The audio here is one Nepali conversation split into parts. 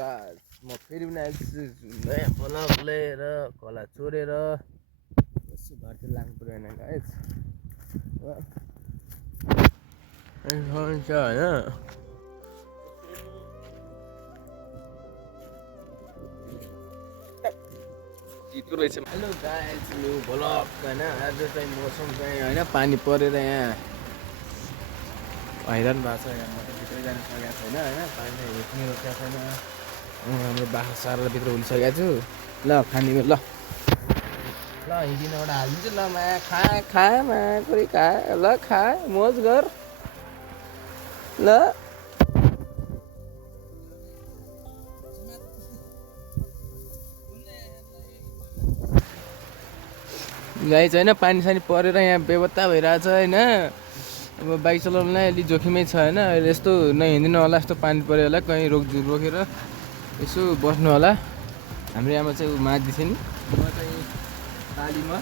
गाइस म फेरि पनि आइसकेको छु नयाँ ब्लग लिएर कला चोरेर यसो घरतिर लाग्नु पऱ्यो होइन गाइस हुन्छ होइन हेलो गाइस न्यू ब्लग होइन आज चाहिँ मौसम चाहिँ होइन पानी परेर यहाँ हैरान भएको छ यहाँ म त भित्रै जानु सकेको छैन होइन पानी चाहिँ हिँड्नै रोकेको छैन हाम्रो बाख्रा सारेर भित्र उलिसकेको छु ल खाने ल हिँडिन एउटा हालिदिन्छु ल मा खा मा कुरै खा ल खा मोज गर ल गाई चाहिँ होइन पानी सानी परेर यहाँ बेपत्ता भइरहेछ होइन अब बाइक चलाउनुलाई अलिक जोखिमै छ होइन अहिले यस्तो नहिँडिनु होला यस्तो पानी पऱ्यो होला कहीँ रोकेर यसो बस्नु होला हाम्रो आमा चाहिँ माझ्दै थियो नि म चाहिँ पालीमा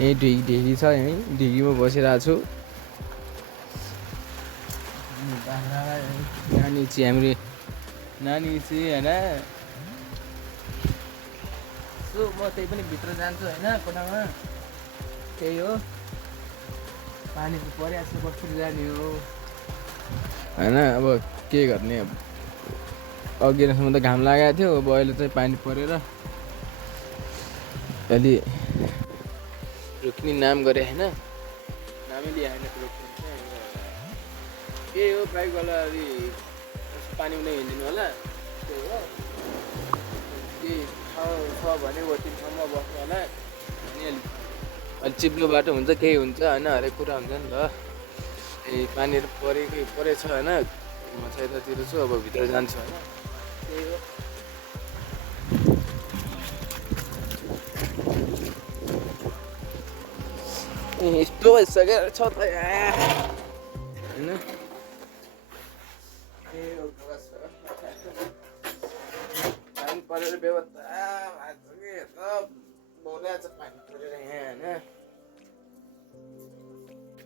यहीँ ढिगी छ यहीँ ढिगीमा बसिरहेको छु नानी चाहिँ हाम्रो नानी चाहिँ होइन सो म त्यही पनि भित्र जान्छु होइन कोठामा त्यही हो पानी त परिहाल्छ कसरी जाने हो होइन अब के गर्ने अब अघिसम्म त घाम लागेको थियो अब अहिले चाहिँ पानी परेर अलि रोक्ने नाम गरे होइन नामै लिए होइन रोक्ने के हो बाइकवाला अलि पानी पनि हिँडिदिनु होला त्यही हो के ठाउँ छ भने वति ठाउँमा बस्नु होला अनि अलि चिप्लो बाटो हुन्छ केही हुन्छ होइन हरेक कुरा हुन्छ नि त ए पानीहरू परेछ होइन म चाहिँ यतातिर छु अब भित्र जान्छु होइन त्यही हो यस्तो भइसकेको छ त होइन त्यही हो पानी परेर बेपत्ता बोलाएको छ पानी परेर यहाँ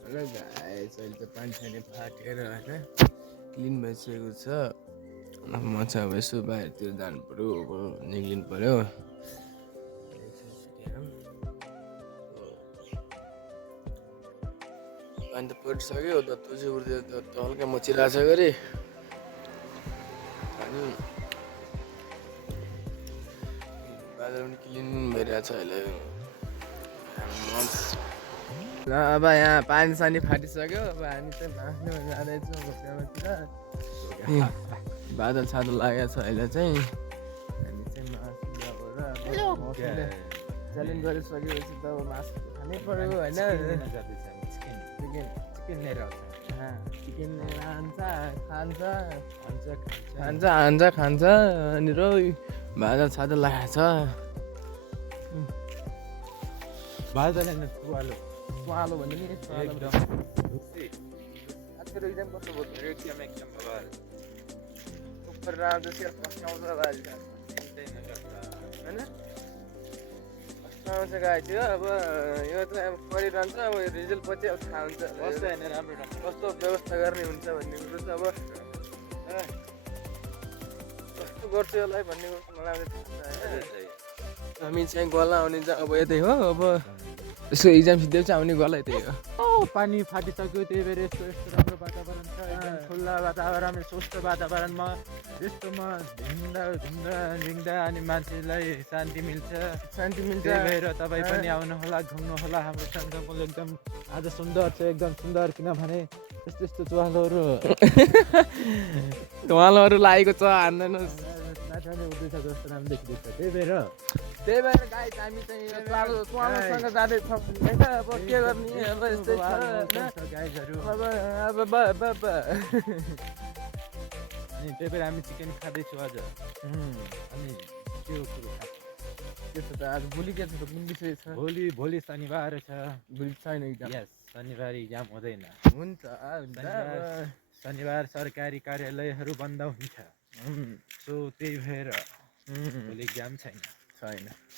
होइन गाइस अहिले त पानी छैन फाटेर होइन क्लिन भइसकेको छ म चाहिँ अब यसो बाहिरतिर जानु पऱ्यो अब निक्लिनु पऱ्यो पानी त परिसक्यो त तुझे त हल्का मचिरहेछ गरे अनि बादल पनि क्लिन भइरहेछ अहिले ल अब यहाँ पानी सानी फाटिसक्यो अब हामी चाहिँ भाँच्नु जाँदैछौँ घोप्यामातिर बादल सादल लागेको छ अहिले चाहिँ हामी चाहिँ मासु ल्याएर च्यालेन्ज गरिसकेपछि त अब मासु खानै पऱ्यो होइन चिकन लिएर खान्छ अनि रोइ बादल सादल लागेको छ बादल होइन सुहालो भन्ने नि तेरो इक्जाम कस्तो भयो एकदम सुपर राम्रो चाहिँ फर्स्ट आउँछ होइन आउँछ गएको थियो अब यो त अब परिरहन्छ अब रिजल्ट पछि अब थाहा हुन्छ कस्तो होइन राम्रो कस्तो व्यवस्था गर्ने हुन्छ भन्ने कुरो चाहिँ अब कस्तो गर्छु यसलाई भन्ने कुरो मलाई हामी चाहिँ गला आउने चाहिँ अब यतै हो अब यसको इक्जाम सिद्धै चाहिँ आउने गला यतै हो पानी फाटिसक्यो त्यही भएर यस्तो राम्रो वातावरण छ एकदम खुल्ला वातावरण स्वस्थ वातावरणमा यस्तोमा झिङ्दा अनि मान्छेलाई शान्ति मिल्छ त्यही भएर तपाईँ पनि आउनुहोला घुम्नुहोला हाम्रो सन्दकपुर एकदम आज सुन्दर छ एकदम सुन्दर किनभने यस्तो चुवालोहरू लागेको छ हान्दैनस् माछाले उठ्दैछ जस्तो राम्रो देखिँदैछ त्यही भएर गाइस हामी चाहिँ चुवालोसँग जाँदैछौँ होइन अब के गर्ने अब यस्तै छ गाइजहरू अब अनि त्यही भएर हामी चिकन खाँदैछौँ आज अनि के हो कुरो त्यस्तो त आज भोलि के छ त कुन विषय छ भोलि शनिबार छ भोलि छैन इक्जाम यस शनिबार इक्जाम हुँदैन हुन्छ शनिबार सरकारी कार्यालयहरू बन्द हुन्छ सो त्यही भएर भोलि इक्जाम छैन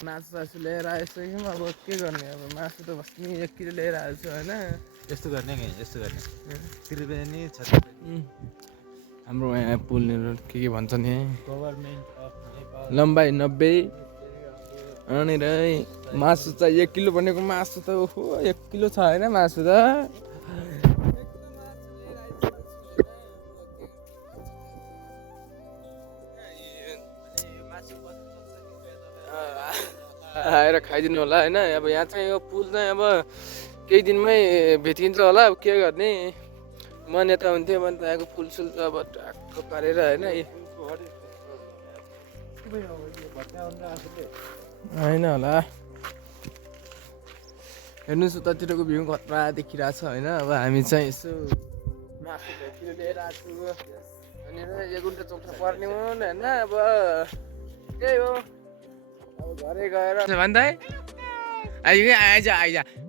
मासु सासु लिएर आइसक्यौँ अब के गर्ने अब मासु त बस्ने 1 किलो लिएर आएको छु होइन यस्तो गर्ने त्रिवेणी छ हाम्रो यहाँ पुलहरू के भन्छ नि गभर्मेन्ट अफ नेपाल लम्बाइ 90 अनि र मासु त 1 किलो भनेको मासु त ओहो 1 किलो छ होइन मासु त आएर खाइदिनु होला होइन अब यहाँ चाहिँ यो पुल चाहिँ अब केही दिनमै भेटिन्छ होला अब के गर्ने मन यता हुन्थ्यो भने त यहाँको पुलसुल त अब ट्याक्क पारेर होइन होइन होला हेर्नुहोस् उतातिरको भ्यू खतरा देखिरहेको छ होइन अब हामी चाहिँ यसो मासु भेटिलो लिएर आएको छु अनि एक गुन्टा चोख्रा पर्ने हुन् होइन अब त्यही हो अब घरै गएर भन्दा आइज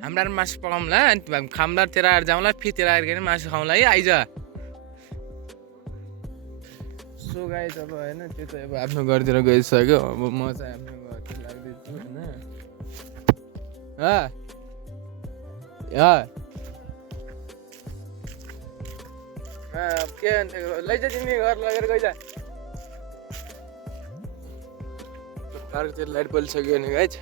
हाम्रो मासु पकाउँला अनि खाउँला तेरा आएर जाउँला फेरि तेरा आएर मासु खाउँला है आइज सो गाइस अब होइन त्यो चाहिँ अब आफ्नो घरतिर गइसक्यो अब म चाहिँ आफ्नो घरतिर लाग्दैछु होइन के भन्छ लैजा तिमी घर लगेर गइजा पार्कतिर लाइट बलिसक्यो भने गाइज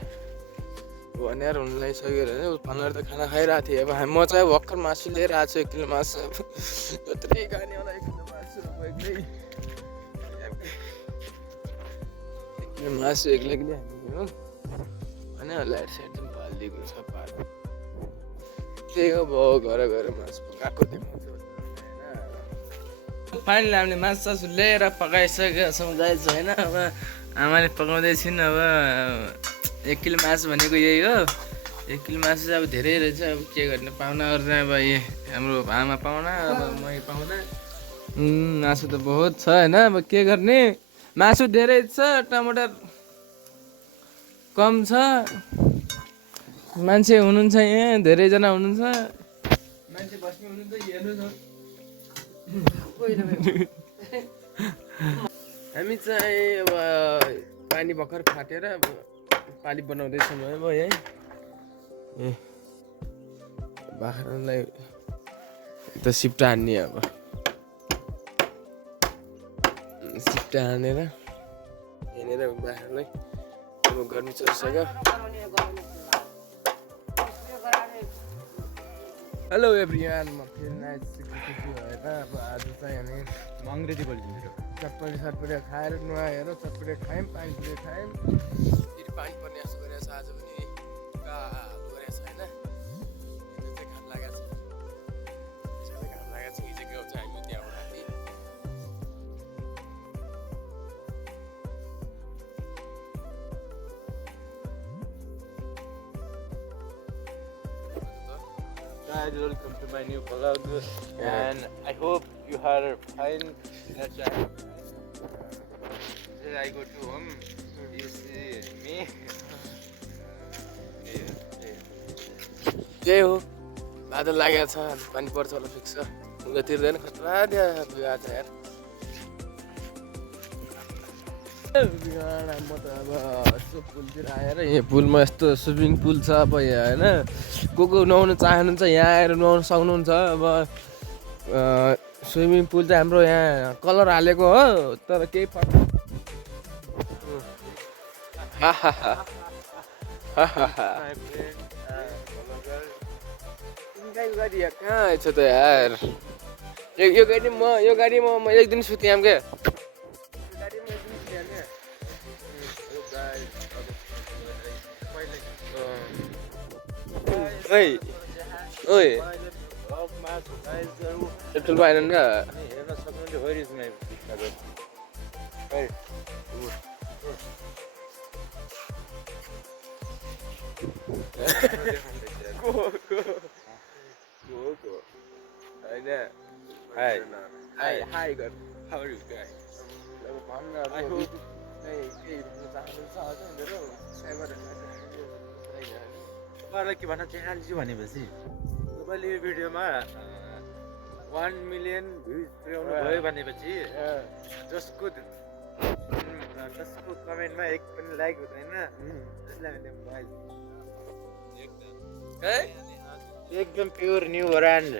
भनेर हुनु लागिसक्यो भने फनहरू त खाना खाइरहेको थिएँ अब म चाहिँ भर्खर मासु लिएर आएको छु 1 किलो मासु जत्रै खाने होला 1 किलो मासु अब एक्लै 1 किलो मासु एक्लै एक्लै हामीले हो होइन लाइट साइड चाहिँ भलिदिएको छ पार्क त्यही हो अब घर गएर मासु पकाएको देखाउँछु फाइनली हामीले मासु सासु लिएर पकाइसकेको छौँ गाइज होइन अब आमाले पकाउँदैछिन् अब 1 किलो मासु भनेको यही हो 1 किलो मासु चाहिँ अब धेरै रहेछ अब के गर्ने पाहुनाहरू चाहिँ अब हाम्रो आमा पाहुना अब मै पाहुना मासु त बहुत छ होइन अब के गर्ने मासु धेरै छ टमाटर कम छ मान्छे हुनुहुन्छ यहाँ धेरैजना हुनुहुन्छ मान्छे बस्ने हुनुहुन्छ हेर्नुहोस् हामी चाहिँ अब पानी भर्खर फाटेर अब पाली बनाउँदैछौँ अब है ए बाख्रालाई त सिप्टा हान्ने अब सिप्टा हानेर हेरेर बाख्रालाई अब गर्नु चलिसक्यो हेलो एभ्रिवान म फेरि आइसकेको होइन अब आज चाहिँ हामी अङ्ग्रेजी बोलिदिन्छु चटपटे सटपटे खाएर नुहाएर चटपटे खायौँ पानी पुरै खायौँ फेरि पानी पर्ने जस्तो गरेको छ आज पनि गरेको छ होइन चाहिँ घाम लागेको छ घाम लागेको छ हिजो गएको छ हामी त्यहाँबाट राति Guys, welcome to my new vlog and I hope you are fine that time. Today I go to home, you see me. त्यही हो बादल लागेको छ पानी पर्छ होला फिक्स छ ढुङ्गा तिर्दैन खतरा त्यहाँ गएको छ यार म त अब यस्तो पुलतिर आएर यहाँ पुलमा यस्तो स्विमिङ पुल छ अब यहाँ होइन को नुहाउनु चाहनुहुन्छ यहाँ आएर नुहाउनु सक्नुहुन्छ अब स्विमिङ पुल चाहिँ हाम्रो यहाँ कलर हालेको हो तर केही फरक गाडी कहाँ छ त यार यो गाडीमा म एक दिन सुत्याम क्या ओइ ओइ ठुलो भएन र हेर्न सक्नुहुन्छ where is my picture? Hi God. How are you guys? I hope तपाईँलाई के भन्न चाहन्छु भनेपछि तपाईँले यो भिडियोमा 1 मिलियन भ्युज पुर्याउनु भयो भनेपछि जसको कमेन्टमा एक पनि लाइक हुँदैन त्यसलाई एकदम pure new brand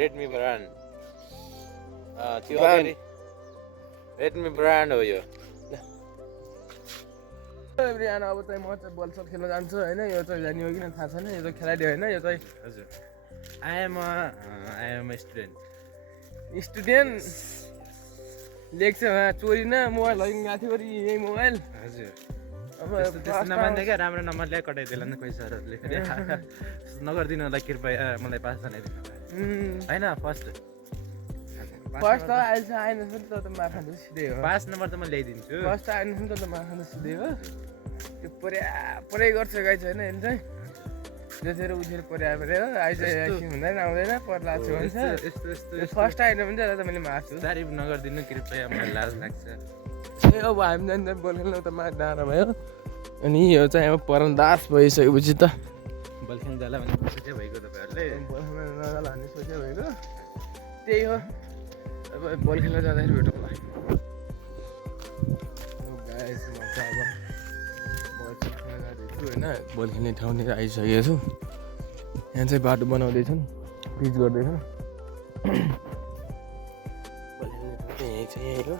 Redmi brand त्यो Brand. अगाडि रेडमी ब्रान्ड हो यो बिहान अब चाहिँ म चाहिँ बल सब खेल्न जान्छु होइन यो चाहिँ जाने हो किन थाहा छैन यो चाहिँ खेलाइदियो होइन यो चाहिँ हजुर आई एम स्टुडेन्ट स्टुडेन्ट लेख्छ उहाँ चोरी न मोबाइल लगेर गएको थियो अरे यही मोबाइल हजुर अब त्यस्तो त्यस्तो फर्स्ट नमान्दै क्या राम्रो नम्बर ल्याइ कटाइदिएला नि कोही सरहरूले फेरि नगरिदिनु होला कृपया मलाई पास बनाइदिनु होइन फर्स्ट फर्स्ट त अहिले चाहिँ आएन नि त मार खाँदा सिधै हो पास नम्बर त म ल्याइदिन्छु फर्स्ट आएन नि त मार खाँदा सिधै हो त्यो पुरै गर्छ गाई चाहिँ होइन यसले चाहिँ जोसेर उठेर पर्या पऱ्यो आइज एकछिन हुँदैन आउँदैन पर्ला छु भन्छ यस्तो यस्तो फर्स्ट आएन भने चाहिँ त मैले मार्छु तारिफ नगरिदिनु कृपया मलाई लाज लाग्छ ए अब हामी जान्छ बल खेल्न त मार डाँडा भयो अनि यो चाहिँ अब परन्दास भइसकेपछि त बल खेल्न जाला भने सोचे भइगयो तपाईँहरूले बल खेल्न नजाला भन्ने सोचे भएको त्यही हो अब बल खेल्न जाँदाखेरि भेटौँला गाइस म चाहिँ अब बल खेल्न जाँदैछु होइन बल खेल्ने ठाउँतिर आइसकेको छु यहाँ चाहिँ बाटो बनाउँदैछन् पिच गर्दैछन् बल खेल्ने ठाउँ चाहिँ यहीँ छ यहीँ हो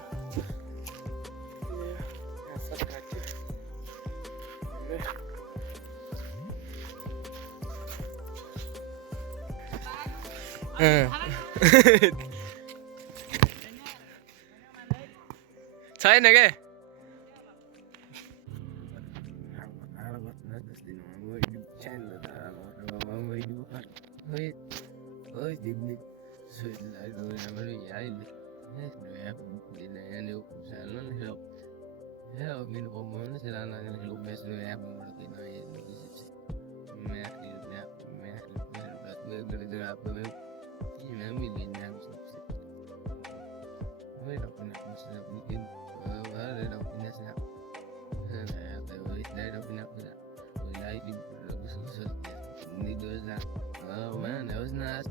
छैन के Oh man, that was nice.